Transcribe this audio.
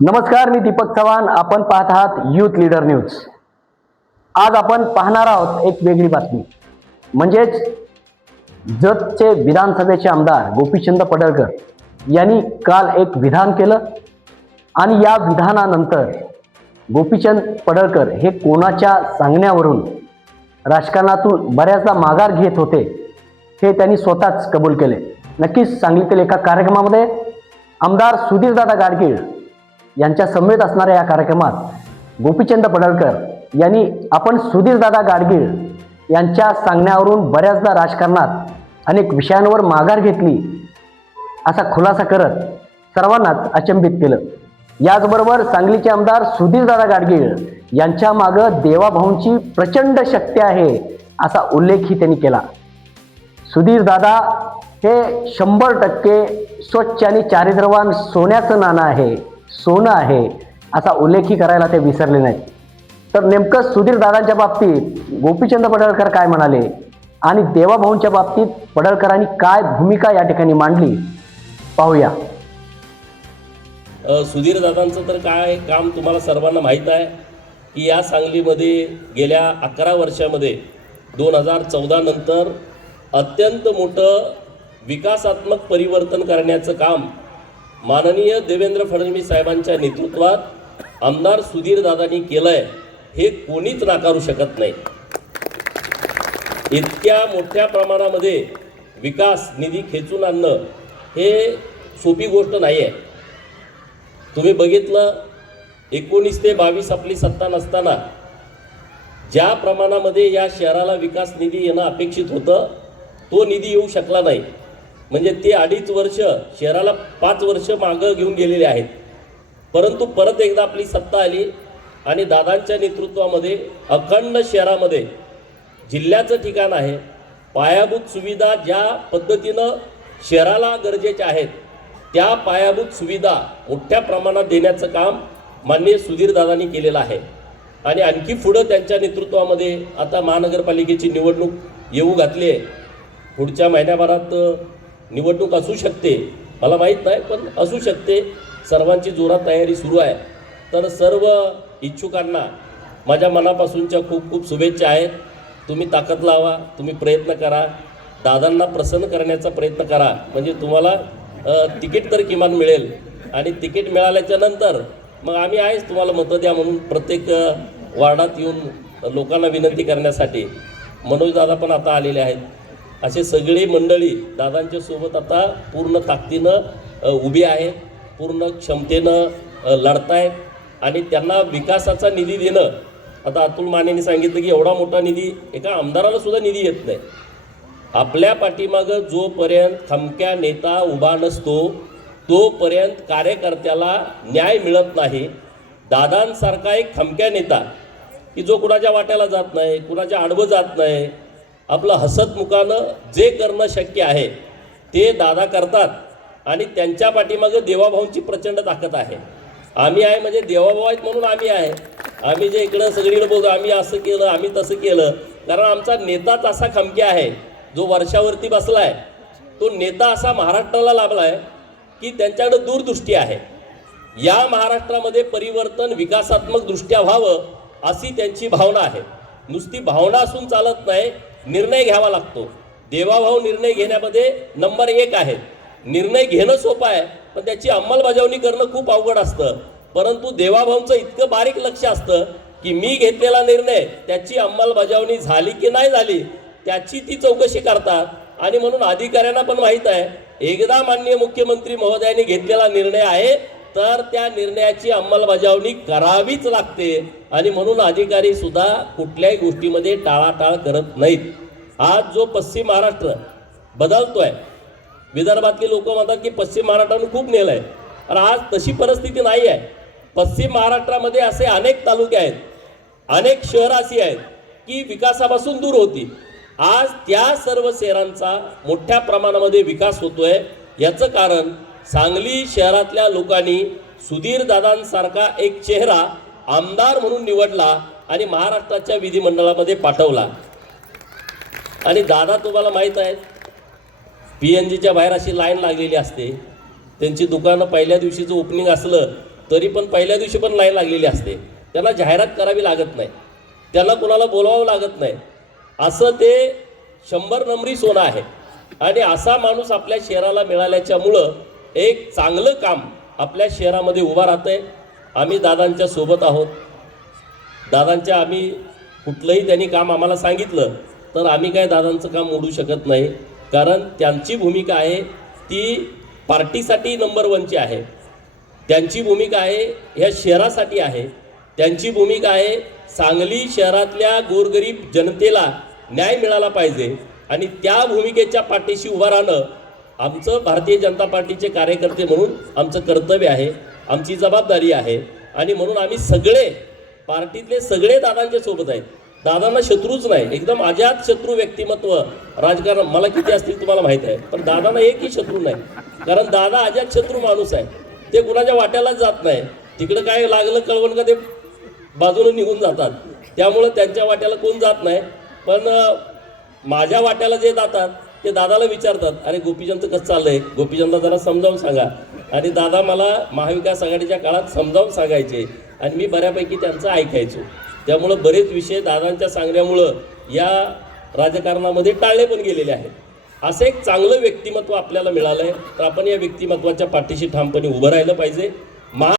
नमस्कार, मी दीपक चव्हाण. आपण पाहत आहात यूथ लीडर न्यूज. आज आपण पाहणार आहोत एक वेगळी बातमी. म्हणजेच जतचे विधानसभेचे आमदार गोपीचंद पडळकर यांनी काल एक विधान केलं आणि या विधानानंतर गोपीचंद पडळकर हे कोणाच्या सांगण्यावरून राजकारणातून बऱ्याचदा माघार घेत होते हे त्यांनी स्वतःच कबूल केले. नक्कीच सांगलीतील एका कार्यक्रमामध्ये आमदार सुधीरदादा गाडगीळ यांच्या समेत असणाऱ्या या कार्यक्रमात गोपीचंद पडळकर यांनी आपण सुधीरदादा गाडगीळ यांच्या सांगण्यावरून बऱ्याचदा राजकारणात अनेक विषयांवर माघार घेतली असा खुलासा करत सर्वांनाच अचंबित केलं. याचबरोबर सांगलीचे आमदार सुधीरदादा गाडगीळ यांच्या मागं देवाभाऊंची प्रचंड शक्ती आहे असा उल्लेखही त्यांनी केला. सुधीरदादा हे 100% स्वच्छ आणि चारित्र्यवान सोन्याचं नाणं आहे, सोनं आहे असा उल्लेखही करायला ते विसरले नाहीत. तर नेमकं सुधीरदादांच्या बाबतीत गोपीचंद पडळकर काय म्हणाले आणि देवाभाऊंच्या बाबतीत पडळकरांनी काय भूमिका या ठिकाणी मांडली पाहूया. सुधीरदादांचं तर काय काम तुम्हाला सर्वांना माहीत आहे की या सांगलीमध्ये गेल्या 11 वर्षामध्ये 2014 नंतर अत्यंत मोठं विकासात्मक परिवर्तन करण्याचं काम माननीय देवेंद्र फडणवीस साहेबांच्या नेतृत्वात आमदार सुधीरदादांनी केलं आहे हे कोणीच नाकारू शकत नाही. इतक्या मोठ्या प्रमाणामध्ये विकास निधी खेचून आणणं हे सोपी गोष्ट नाही आहे. तुम्ही बघितलं 19 ते 22 आपली सत्ता नसताना ज्या प्रमाणामध्ये या शहराला विकास निधी येणं अपेक्षित होतं तो निधी येऊ शकला नाही. म्हणजे ते 2.5 वर्ष शहराला 5 वर्ष मागं घेऊन गेलेले आहेत. परंतु परत एकदा आपली सत्ता आली आणि दादांच्या नेतृत्वामध्ये अखंड शहरामध्ये जिल्ह्याचं ठिकाण आहे, पायाभूत सुविधा ज्या पद्धतीनं शहराला गरजेच्या आहेत त्या पायाभूत सुविधा मोठ्या प्रमाणात देण्याचं काम माननीय सुधीरदादांनी केलेलं आहे. आणि आणखी पुढं त्यांच्या नेतृत्वामध्ये आता महानगरपालिकेची निवडणूक येऊ घातली आहे. पुढच्या महिन्याभरात निवडणूक असू शकते, मला माहीत नाही, पण असू शकते. सर्वांची जोरात तयारी सुरू आहे. तर सर्व इच्छुकांना माझ्या मनापासूनच्या खूप खूप शुभेच्छा आहेत. तुम्ही ताकद लावा, तुम्ही प्रयत्न करा, दादांना प्रसन्न करण्याचा प्रयत्न करा. म्हणजे तुम्हाला तिकीट तर किमान मिळेल आणि तिकीट मिळाल्याच्या नंतर मग आम्ही आहेच तुम्हाला मतं द्या म्हणून प्रत्येक वार्डात येऊन लोकांना विनंती करण्यासाठी. मनोजदादा पण आता आलेले आहेत. असे सगळी मंडळी दादांच्या सोबत आता पूर्ण ताकदीनं उभी आहे, पूर्ण क्षमतेनं लढतायत आणि त्यांना विकासाचा निधी देणं. आता अतुल मानेंनी सांगितलं की एवढा मोठा निधी एका आमदाराला सुद्धा निधी येत नाही. आपल्या पाठीमागं जोपर्यंत खमक्या नेता उभा नसतो तोपर्यंत कार्यकर्त्याला न्याय मिळत नाही. दादांसारखा एक खमक्या नेता की जो कुणाच्या वाट्याला जात नाही, कुणाच्या आडवं जात नाही, आपलं हसतमुखानं जे करणं शक्य आहे ते दादा करतात आणि त्यांच्या पाठीमागं देवाभाऊंची प्रचंड ताकद आहे. आम्ही आहे म्हणजे देवाभाऊ आहेत म्हणून आम्ही आहे. आम्ही जे इकडं सगळीकडे बोलतो आम्ही असं केलं आम्ही तसं केलं, कारण आमचा नेताच असा खमक्या आहे जो वर्षावरती बसला आहे. तो नेता असा महाराष्ट्राला लाभला आहे की त्यांच्याकडे दूरदृष्टी आहे. या महाराष्ट्रामध्ये परिवर्तन विकासात्मक दृष्ट्या व्हावं अशी त्यांची भावना आहे. नुसती भावना असून चालत नाही, निर्णय घ्यावा लागतो. देवाभाऊ निर्णय घेण्यामध्ये नंबर 1 आहेत. निर्णय घेणं सोपं आहे पण त्याची अंमलबजावणी करणं खूप अवघड असतं. परंतु देवाभाऊंचं इतकं बारीक लक्ष असतं की मी घेतलेला निर्णय त्याची अंमलबजावणी झाली की नाही झाली त्याची ती चौकशी करतात. आणि म्हणून अधिकाऱ्यांना पण माहीत आहे एकदा माननीय मुख्यमंत्री महोदयांनी घेतलेला निर्णय आहे तर त्या निर्णयाची अंमलबजावणी करावीच लागते. आणि म्हणून अधिकारी सुद्धा कुठल्याही गोष्टीमध्ये टाळाटाळ करत नाहीत. आज जो पश्चिम महाराष्ट्र बदलतोय, विदर्भातली लोक म्हणतात की पश्चिम महाराष्ट्रानं खूप नेलं आहे, तर आज तशी परिस्थिती नाही आहे. पश्चिम महाराष्ट्रामध्ये असे अनेक तालुके आहेत, अनेक शहरं अशी आहेत की विकासापासून दूर होती. आज त्या सर्व शहरांचा मोठ्या प्रमाणामध्ये विकास होतोय. याचं कारण सांगली शहरातल्या लोकांनी सुधीरदादांसारखा एक चेहरा आमदार म्हणून निवडला आणि महाराष्ट्राच्या विधिमंडळामध्ये पाठवला. आणि दादा तुम्हाला माहीत आहे PNGच्या बाहेर अशी लाईन लागलेली असते. त्यांची दुकानं पहिल्या दिवशीचं ओपनिंग असलं तरी पण पहिल्या दिवशी पण लाईन लागलेली असते. त्यांना जाहिरात करावी लागत नाही, त्यांना कोणाला बोलवावं लागत नाही. असं ते 100 नंबरी सोनं आहे. आणि असा माणूस आपल्या शहराला मिळाल्याच्यामुळं एक चांगलं काम आपल्या शहरामध्ये उभा राहतंय. आम्ही दादांच्या सोबत आहोत. दादांच्या आम्ही कुठलंही त्यांनी काम आम्हाला सांगितलं तर आम्ही काय दादांचं काम मोडू शकत नाही, कारण त्यांची भूमिका आहे ती पार्टीसाठी नंबर 1ची आहे. त्यांची भूमिका आहे ह्या शहरासाठी आहे. त्यांची भूमिका आहे सांगली शहरातल्या गोरगरीब जनतेला न्याय मिळाला पाहिजे आणि त्या भूमिकेच्या पाठीशी उभं राहणं आमचं भारतीय जनता पार्टीचे कार्यकर्ते म्हणून आमचं कर्तव्य आहे, आमची जबाबदारी आहे. आणि म्हणून आम्ही सगळे पार्टीतले सगळे दादांच्या सोबत आहेत. दादांना शत्रूच नाही, एकदम अजात शत्रू व्यक्तिमत्व राजकारण मला किती असतील तुम्हाला माहीत आहे, पण दादांना एकही शत्रू नाही. कारण दादा अजात शत्रू माणूस आहे. ते कुणाच्या वाट्यालाच जात नाही. तिकडं काय लागलं कळवण का ते बाजूने निघून जातात. त्यामुळं त्यांच्या वाट्याला कोण जात नाही. पण माझ्या वाट्याला जे जातात ते दादाला विचारतात, अरे गोपीचंदचं कसं चाललंय, गोपीचंदला जरा समजावून सांगा. आणि दादा मला महाविकास आघाडीच्या काळात समजावून सांगायचे आणि मी बऱ्यापैकी त्यांचं ऐकायचो. त्यामुळं बरेच विषय दादांच्या सांगण्यामुळं या राजकारणामध्ये टाळले पण गेलेले आहेत. असं एक चांगलं व्यक्तिमत्व आपल्याला मिळालं आहे, तर आपण या व्यक्तिमत्वाच्या पाठीशी ठामपणे उभं राहिलं पाहिजे.